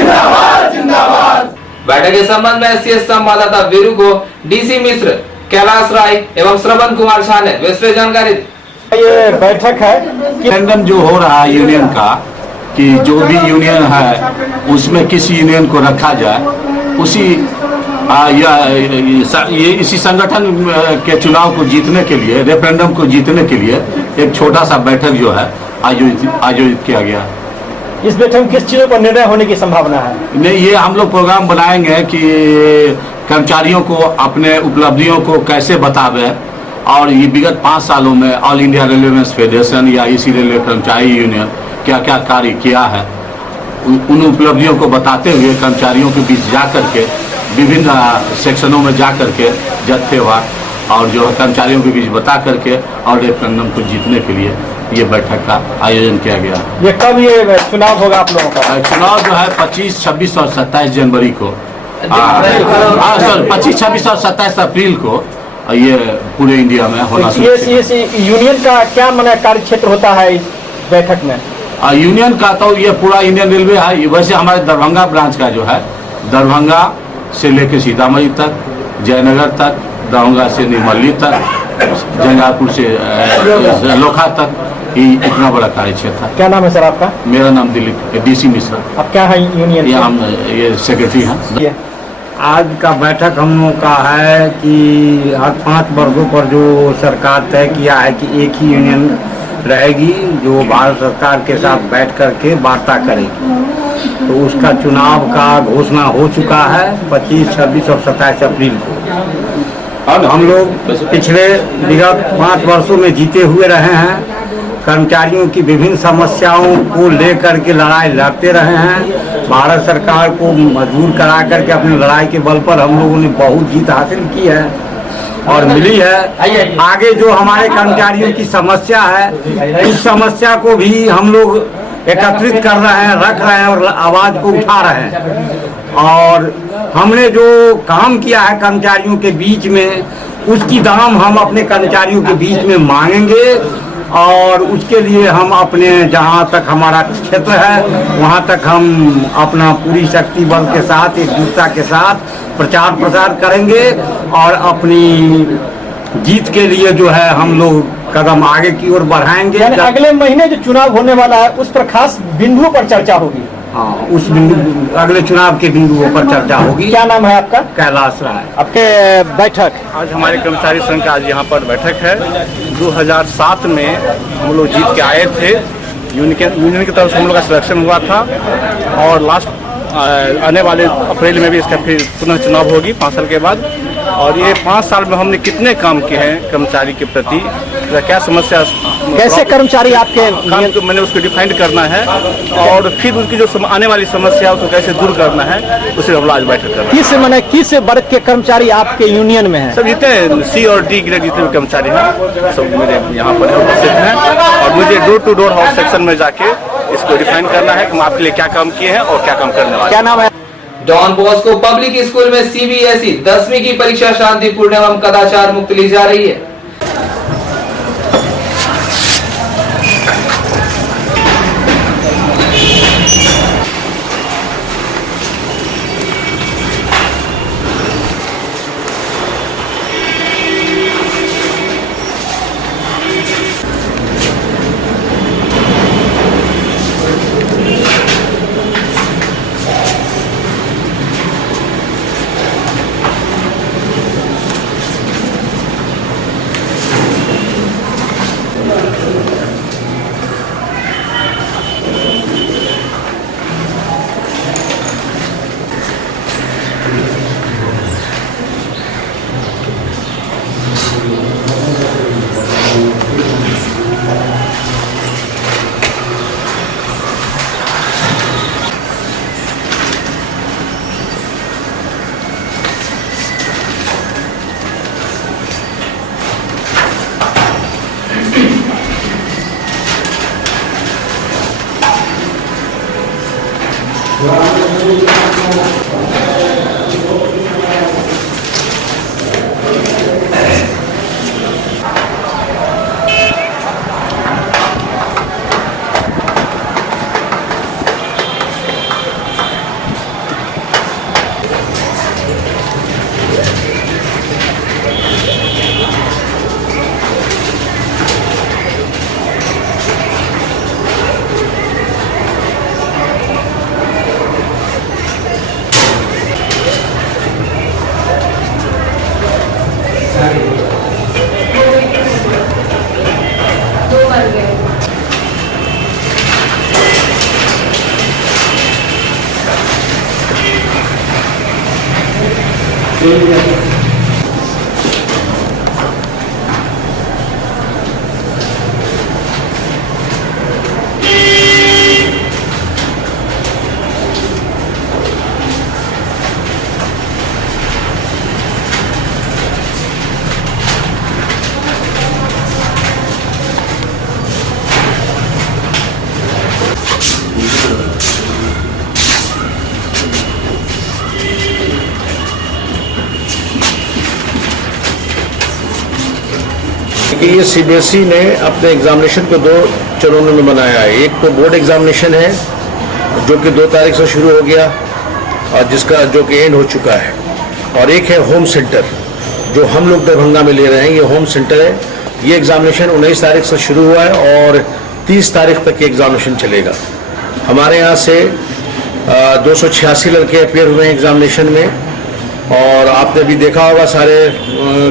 जिंदाबाद। बैठक के संबंध में एससीएस संवाददाता वीरू को डीसी मिश्र, कैलाश राय एवं श्रवण कुमार झा ने विस्तृत जानकारी दी। ये बैठक है रेफरेंडम जो हो रहा है यूनियन का, कि जो भी यूनियन है उसमें किस यूनियन को रखा जाए, उसी ये इसी संगठन के चुनाव को जीतने के लिए, रेफरेंडम को जीतने के लिए एक छोटा सा बैठक जो है आयोजित किया गया है। इस बैठक में किस चीजों पर निर्णय होने की संभावना है? नहीं, ये हम लोग प्रोग्राम बनाएंगे कि कर्मचारियों को अपने उपलब्धियों को कैसे बतावे, और ये विगत 5 सालों में ऑल इंडिया रेलवे फेडरेशन या इसी रेलवे कर्मचारी यूनियन क्या क्या कार्य किया है, उन उपलब्धियों को बताते हुए कर्मचारियों के बीच जा करके, विभिन्न सेक्शनों में जा करके जत्थेवार और जो कर्मचारियों के बीच बता करके और रेफरेंडम को जीतने के लिए ये बैठक का आयोजन किया गया। ये कब ये चुनाव होगा आप लोगों का? चुनाव जो है 25, 26 और 27 जनवरी को, सॉरी 25, 26 और 27 अप्रैल को ये पूरे इंडिया में होना ये यूनियन का क्या माने कार्य क्षेत्र होता है इस बैठक में? यूनियन का तो ये पूरा इंडियन रेलवे है। वैसे हमारे दरभंगा ब्रांच का जो है, दरभंगा से लेकर सीतामढ़ी तक, जयनगर तक, दरभंगा से निर्मली तक, जंगापुर से लोखा तक, ये इतना बड़ा कार्य क्षेत्र है। क्या नाम है सर आपका? मेरा नाम दिलीप, डीसी मिश्रा। अब क्या है यूनियन? ये सेक्रेटरी हैं। आज का बैठक हम लोगों का है कि हर 5 वर्षों पर जो सरकार तय किया है कि एक ही यूनियन रहेगी जो भारत सरकार के साथ बैठ करके वार्ता करेगी, तो उसका चुनाव का घोषणा हो चुका है 25, 26 और 27 अप्रैल को। अब हम लोग पिछले विगत 5 वर्षों में जीते हुए रहे हैं, कर्मचारियों की विभिन्न समस्याओं को लेकर के लड़ाई लड़ते रहे हैं। भारत सरकार को मजबूर करा करके अपनी लड़ाई के बल पर हम लोगों ने बहुत जीत हासिल की है और मिली है। आगे जो हमारे कर्मचारियों की समस्या है, उस समस्या को भी हम लोग एकत्रित कर रहे हैं, रख रहे हैं और आवाज को उठा रहे हैं। और हमने जो काम किया है कर्मचारियों के बीच में, उसकी दाम हम अपने कर्मचारियों के बीच में मांगेंगे और उसके लिए हम अपने जहां तक हमारा क्षेत्र है वहां तक हम अपना पूरी शक्ति बल के साथ, एकजुटता के साथ प्रचार प्रसार करेंगे और अपनी जीत के लिए जो है हम लोग कदम आगे की ओर बढ़ाएंगे। अगले महीने जो चुनाव होने वाला है उस पर खास बिंदुओं पर चर्चा होगी। हाँ, उस बिंदु अगले चुनाव के बिंदुओं पर चर्चा होगी। क्या नाम है आपका? कैलाश राय। आपके बैठक आज हमारे कर्मचारी संघ का आज यहाँ पर बैठक है। 2007 में हम लोग जीत के आए थे, यूनियन की तरफ से हम लोग का सिलेक्शन हुआ था और लास्ट आने वाले अप्रैल में भी इसका फिर पुनः चुनाव होगी 5 साल के बाद। और ये 5 साल में हमने कितने काम किए हैं कर्मचारी के प्रति, क्या समस्या, कैसे कर्मचारी आपके काम को मैंने उसको डिफाइन करना है और फिर उनकी जो आने वाली समस्या उसको कैसे दूर करना है, उसे हम आज बैठक कर रहे हैं। किस वर्ग के कर्मचारी आपके यूनियन में हैं? सब जितने C और D ग्रेड जितने भी कर्मचारी हैं सब मेरे यहाँ पर उपस्थित हैं और मुझे door to door house section में जाके इसको डिफाइन करना है कि हम आपके लिए क्या काम किए हैं और क्या काम करने वाले। क्या नाम है? डॉन बॉस्को पब्लिक स्कूल में CBSE 10वीं की परीक्षा शांतिपूर्ण एवं कदाचार मुक्त ली जा रही है। कि ये सीबीएसई ने अपने एग्जामिनेशन को 2 चरणों में बनाया है। एक तो बोर्ड एग्जामिनेशन है जो कि 2 तारीख से शुरू हो गया और जिसका जो कि एंड हो चुका है, और एक है होम सेंटर जो हम लोग दरभंगा में ले रहे हैं। ये होम सेंटर है। ये एग्जामिनेशन 19 तारीख से शुरू हुआ है और 30 तारीख तक ये एग्जामिनेशन चलेगा। हमारे यहाँ से 286 लड़के अपेयर हुए हैं एग्जामिनेशन में, और आपने भी देखा होगा सारे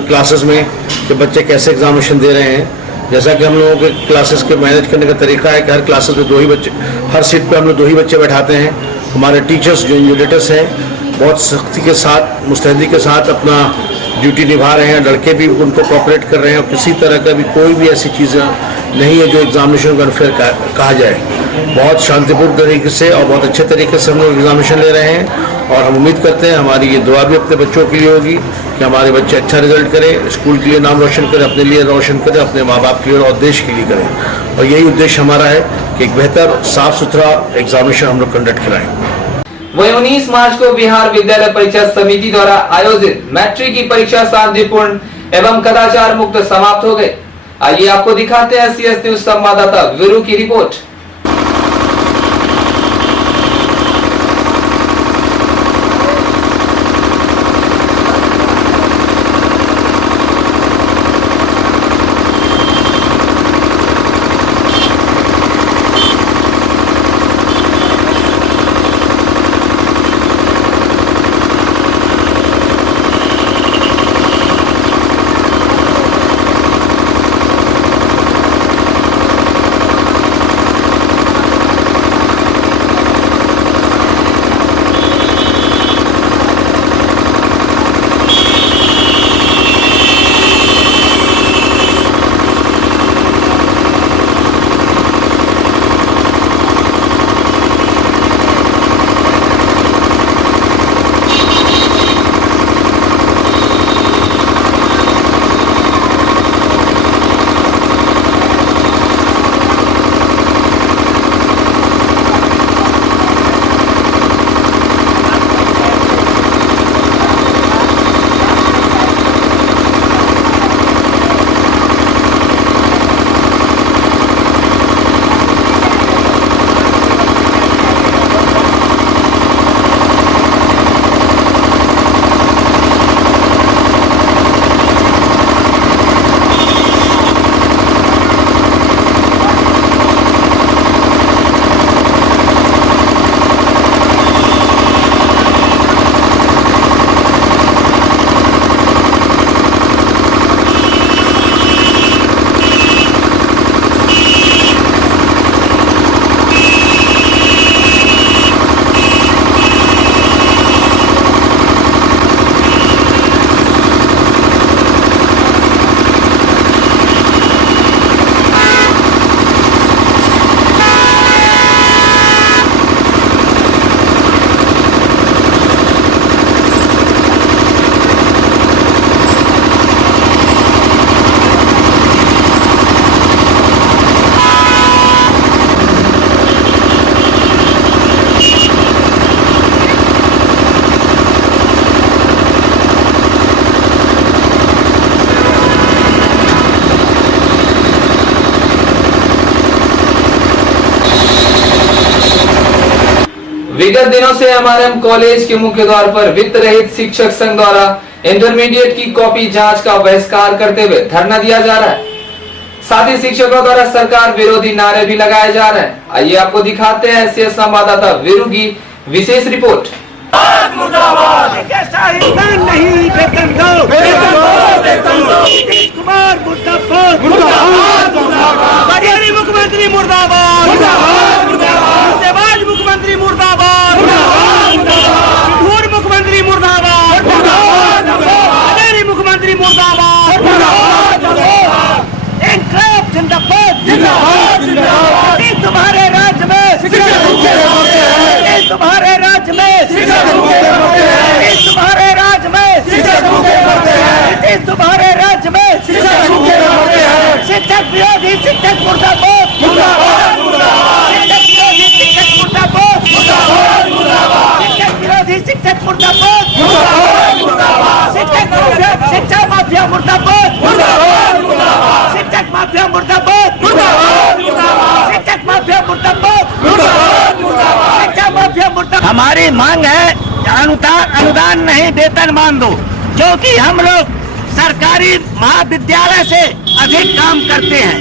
क्लासेस में कि बच्चे कैसे एग्जामिनेशन दे रहे हैं। जैसा कि हम लोगों के क्लासेस के मैनेज करने का तरीका है कि हर क्लासेस में 2 ही बच्चे, हर सीट पे हम लोग 2 ही बच्चे बैठाते हैं। हमारे टीचर्स जो इन्विजिलेटर्स हैं बहुत सख्ती के साथ, मुस्तैदी के साथ अपना ड्यूटी निभा रहे हैं। लड़के भी उनको कोऑपरेट कर रहे हैं और किसी तरह का भी कोई भी ऐसी चीज़ नहीं है जो एग्जामिनेशन को अनफेयर कहा जाए। बहुत शांतिपूर्ण तरीके से और बहुत अच्छे तरीके से हम लोग एग्जामिनेशन ले रहे हैं, और हम उम्मीद करते हैं हमारी ये दुआ भी अपने बच्चों के लिए होगी कि हमारे बच्चे अच्छा रिजल्ट करें, स्कूल के लिए नाम रोशन करें, अपने लिए रोशन करें, अपने माँ बाप के लिए और देश के लिए करें। और यही उद्देश्य हमारा है कि एक बेहतर साफ सुथरा एग्जामिनेशन हम लोग कंडक्ट कराएं। वहीं 19 मार्च को बिहार विद्यालय परीक्षा समिति द्वारा आयोजित मैट्रिक की परीक्षा शांतिपूर्ण एवं कदाचार मुक्त समाप्त हो गई। आइए आपको दिखाते हैं CS न्यूज संवाददाता वीरू की रिपोर्ट। विगत दिनों से एमआरएम कॉलेज के मुख्य द्वार पर वित्त रहित शिक्षक संघ द्वारा इंटरमीडिएट की कॉपी जांच का बहिष्कार करते हुए धरना दिया जा रहा है। साथ ही शिक्षकों द्वारा सरकार विरोधी नारे भी लगाए जा रहे हैं। आइए आपको दिखाते हैं CS संवाददाता वीरू की विशेष रिपोर्ट। नहीं वेतन दो, वेतन दो, वेतन दो। नीतीश कुमार मुर्दाबाद, मुर्दाबाद, मुर्दाबाद। हरियाणा मुख्यमंत्री मुर्दाबाद, मुर्दाबाद, मुर्दाबाद। देवाज मुख्यमंत्री मुर्दाबाद, मुर्दाबाद, मुर्दाबाद। मुख्यमंत्री मुर्दाबाद, मुर्दाबाद। तुम्हारे राज में नीतीश तुम्हारे राज में नीतीश तुम्हारे राज में शिक्षक विरोधी शिक्षक मुर्दाबाद शिक्षक विरोधी शिक्षक मुर्दाबाद शिक्षक विरोधी शिक्षक मुर्दाबाद शिक्षक शिक्षा माफिया मुर्दाबाद शिक्षक माफिया मुर्दाबाद शिक्षक माफिया मुर्दाबाद शिक्षा माफिया मुर्दाबाद। हमारी मांग है अनुदान नहीं वेतन मान दो, क्योंकि हम लोग सरकारी महाविद्यालय से अधिक काम करते हैं।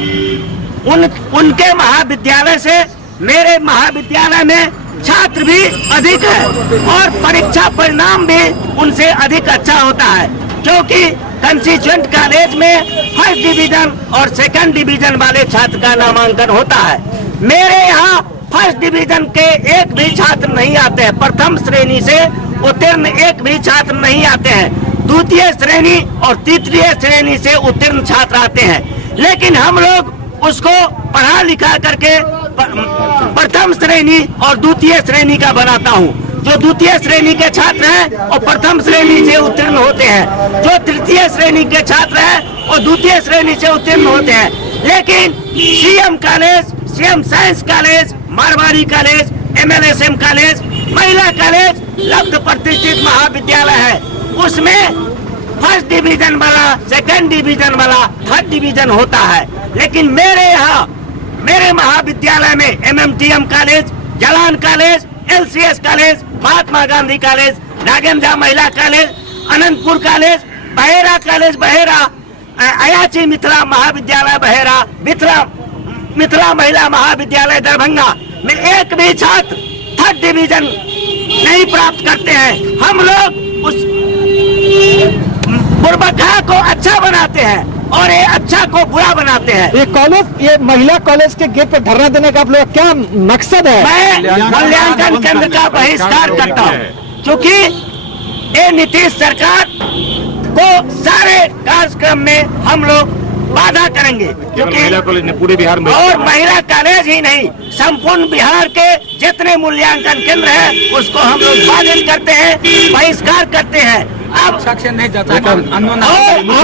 उनके महाविद्यालय से मेरे महाविद्यालय में छात्र भी अधिक है और परीक्षा परिणाम भी उनसे अधिक अच्छा होता है, क्योंकि कंस्टिट्यूएंट कॉलेज में फर्स्ट डिवीजन और सेकंड डिवीजन वाले छात्र का नामांकन होता है। मेरे यहाँ फर्स्ट डिवीजन के एक भी छात्र नहीं आते हैं, प्रथम श्रेणी से उत्तीर्ण एक भी छात्र नहीं आते हैं, द्वितीय श्रेणी और तृतीय श्रेणी से उत्तीर्ण छात्र आते हैं। लेकिन हम लोग उसको पढ़ा लिखा करके प्रथम श्रेणी और द्वितीय श्रेणी का बनाता हूँ। जो द्वितीय श्रेणी के छात्र हैं और प्रथम श्रेणी से उत्तीर्ण होते हैं, जो तृतीय श्रेणी के छात्र हैं और द्वितीय श्रेणी से उत्तीर्ण होते हैं। लेकिन CM college, CM science college, Marwari college, MLSM college, महिला कॉलेज लब्ध प्रतिष्ठित महाविद्यालय है, उसमें फर्स्ट डिवीजन वाला, सेकंड डिवीजन वाला, थर्ड डिवीजन होता है। लेकिन मेरे यहाँ मेरे महाविद्यालय में MMTM college, Jalan college, LCS college, Mahatma Gandhi college, Nagendra महिला college, Anantapur college, Bahera college Bahera, Ayachi Mithila महाविद्यालय बहेरा, मिथिला महिला महाविद्यालय दरभंगा में एक भी छात्र थर्ड डिवीजन नहीं प्राप्त करते हैं। हम लोग उस बुरबका को अच्छा बनाते हैं और ये अच्छा को बुरा बनाते हैं। ये कॉलेज, ये महिला कॉलेज के गेट पर धरना देने का आप लोग क्या मकसद है? मैं मूल्यांकन केंद्र का बहिष्कार करता हूँ, क्योंकि ये नीतीश सरकार को सारे कार्यक्रम में हम लोग बाधा करेंगे, क्योंकि महिला कॉलेज ने पूरे बिहार में और महिला कॉलेज ही नहीं संपूर्ण बिहार के जितने मूल्यांकन केंद्र हैं उसको हम लोग बाधित करते हैं, बहिष्कार करते हैं। अब नहीं जाता आप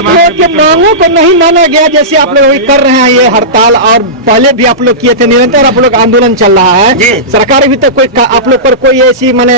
लोग के मांगों को नहीं माना गया, जैसे आप लोग कर रहे हैं ये हड़ताल, और पहले भी आप लोग किए थे, निरंतर आप लोग आंदोलन चल रहा है। सरकार अभी तक कोई आप लोग पर कोई ऐसी माने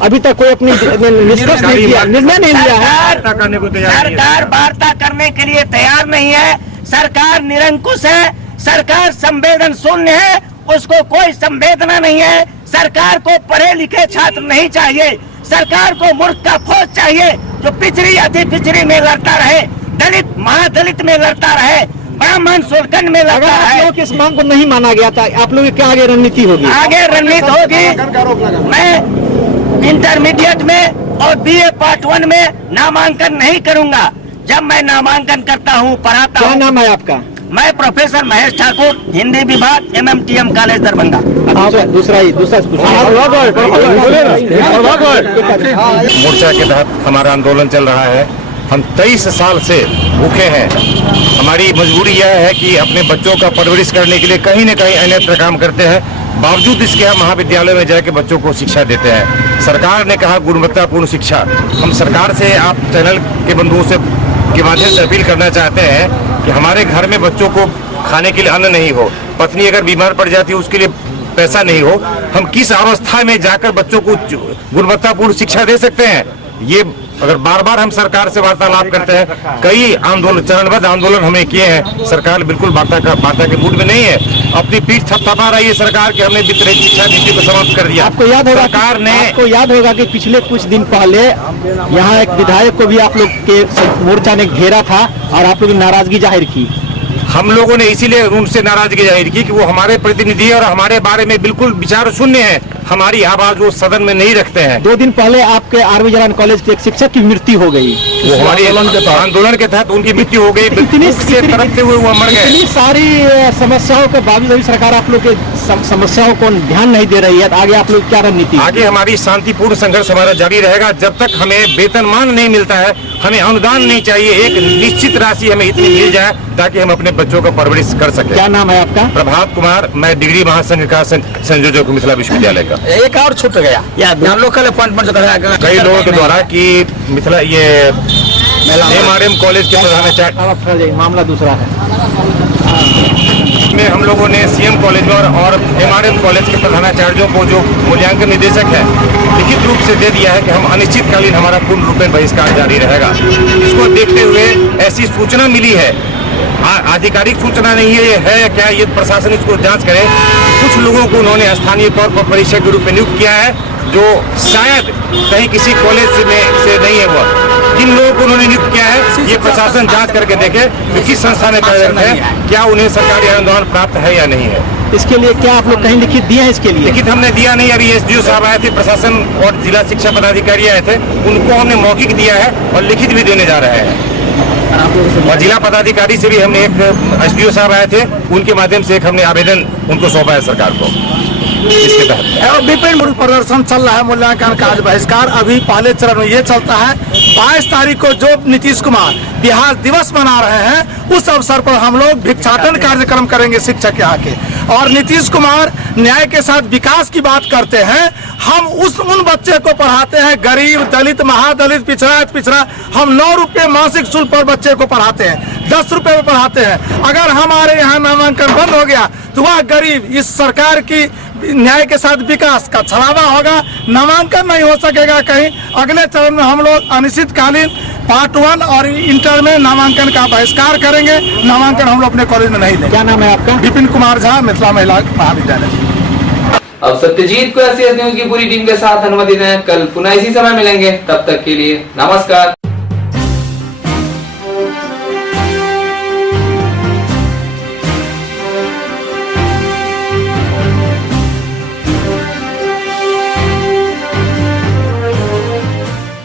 अभी तक कोई अपनी निष्कर्ष नहीं किया, निर्णय नहीं लिया है। सरकार वार्ता करने के लिए तैयार नहीं है, सरकार निरंकुश है, सरकार संवेदन शून्य है, उसको कोई संवेदना नहीं है। सरकार को पढ़े लिखे छात्र नहीं चाहिए, सरकार को मूर्ख का फौज चाहिए जो पिछड़ी अति पिछड़ी में लड़ता रहे, दलित महादलित में लड़ता रहे, ब्राह्मण शोषण में लड़ता रहे। इस मांग को नहीं माना गया था, आप लोगों की क्या आगे रणनीति होगी? आगे रणनीति होगी, मैं इंटरमीडिएट में और BA पार्ट 1 में नामांकन नहीं करूंगा। जब मैं नामांकन करता हूँ, पढ़ाता हूँ। क्या नाम है आपका? मैं प्रोफेसर महेश ठाकुर, हिंदी विभाग, MMTM कॉलेज दरभंगा। दूसरा मोर्चा के तहत हमारा आंदोलन चल रहा है। हम 23 साल से भूखे हैं। हमारी मजबूरी यह है कि अपने बच्चों का परवरिश करने के लिए कहीं न कहीं अन्यत्र काम करते हैं, बावजूद इसके हम महाविद्यालय में जाकर बच्चों को शिक्षा देते हैं। सरकार ने कहा गुणवत्तापूर्ण शिक्षा। हम सरकार से, आप चैनल के बंधुओं से के माध्यम से अपील करना चाहते हैं कि हमारे घर में बच्चों को खाने के लिए अन्न नहीं हो, पत्नी अगर बीमार पड़ जाती है उसके लिए पैसा नहीं हो, हम किस अवस्था में जाकर बच्चों को गुणवत्तापूर्ण शिक्षा दे सकते हैं? ये अगर बार बार हम सरकार से वार्तालाप करते हैं, कई आंदोलन, चरणबद्ध आंदोलन हमें किए हैं, सरकार बिल्कुल वार्ता के मूड में नहीं है। अपनी पीठ थपथपा रही है सरकार कि हमने वित्तीय शिक्षा नीति को समाप्त कर दिया। आपको याद होगा, सरकार ने आपको याद होगा कि पिछले कुछ दिन पहले यहाँ एक विधायक को भी आप लोग के मोर्चा ने घेरा था और आप लोग नाराजगी जाहिर की। हम लोगों ने इसीलिए उनसे नाराजगी जाहिर की कि वो हमारे प्रतिनिधि और हमारे बारे में बिल्कुल विचार शून्य है, हमारी आवाज वो सदन में नहीं रखते हैं। 2 दिन पहले आपके आर्मी जलान कॉलेज के एक शिक्षक की मृत्यु हो गई, वो हमारी आंदोलन के तहत उनकी मृत्यु हो गई, इतनी से तरफते हुए वो मर गए। इतनी सारी समस्याओं के बावजूद अभी सरकार आप लोग के समस्याओं को ध्यान नहीं दे रही है, तो आगे आप लोग क्या रणनीति? आगे हमारी शांतिपूर्ण संघर्ष हमारा जारी रहेगा। जब तक हमें वेतनमान नहीं मिलता है, हमें अनुदान नहीं चाहिए, एक निश्चित राशि हमें इतनी मिल जाए ताकि हम अपने बच्चों का परवरिश कर सकें। क्या नाम है आपका? प्रभात कुमार, मैं डिग्री महासंघ का संयोजक मिथिला विश्वविद्यालय का। एक और छूट गया या लोकल अपॉइंटमेंट कई लोगों के द्वारा कि मिथिला ये MRM कॉलेज के प्रधानाचार्य, मामला दूसरा है में हम लोगों ने CM कॉलेज में और MRM कॉलेज के प्रधानाचार्यों को जो मूल्यांकन निदेशक है लिखित रूप से दे दिया है कि हम अनिश्चितकालीन हमारा पूर्ण रूप में बहिष्कार जारी रहेगा। इसको देखते हुए ऐसी सूचना मिली है, आधिकारिक सूचना नहीं है, ये है क्या, ये प्रशासन इसको जांच करे। कुछ लोगों को उन्होंने स्थानीय तौर पर परीक्षक के रूप में नियुक्त किया है जो शायद कहीं किसी कॉलेज से नहीं है। वो किन लोगों को उन्होंने नियुक्त किया है ये प्रशासन जांच करके देखे कि किस संस्था में कार्यरत है, क्या उन्हें सरकारी अनुदान प्राप्त है या नहीं है। इसके लिए क्या आप लोग कहीं लिखित दिए हैं? इसके लिए लिखित हमने दिया नहीं। अभी SDO साहब आए थे, प्रशासन और जिला शिक्षा पदाधिकारी आए थे, उनको हमने मौखिक दिया है और लिखित भी देने जा रहे हैं। और जिला पदाधिकारी से भी हमने एक SDO साहब आए थे, उनके माध्यम से एक हमने आवेदन उनको सौंपा है सरकार को। इसके तहत विभिन्न प्रदर्शन चल रहा है, मूल्यांकन का आज बहिष्कार अभी पहले चरण में ये चलता है। 22 तारीख को जो नीतीश कुमार बिहार दिवस मना रहे हैं, उस अवसर पर हम लोग भिक्षाटन कार्यक्रम करेंगे शिक्षक के आके। और नीतीश कुमार न्याय के साथ विकास की बात करते हैं, हम उन बच्चे को पढ़ाते हैं, गरीब, दलित, महादलित, पिछड़ा, हम 9 रुपये मासिक शुल्क पर बच्चे को पढ़ाते हैं, 10 रुपये में पढ़ाते हैं। अगर हमारे यहाँ नामांकन बंद हो गया तो वह गरीब इस सरकार की न्याय के साथ विकास का छलावा होगा, नामांकन नहीं हो सकेगा कहीं। अगले चरण में हम लोग अनिश्चितकालीन पार्ट 1 और इंटर में नामांकन का बहिष्कार करेंगे। नामांकन हम लोग अपने कॉलेज में नहीं लेंगे। क्या नाम है आपका? विपिन कुमार झा, मिथिला महिला महाविद्यालय। अब सत्यजीत को SCS न्यूज की पूरी टीम के साथ अनुमति दें। कल पुनः इसी समय मिलेंगे, तब तक के लिए नमस्कार।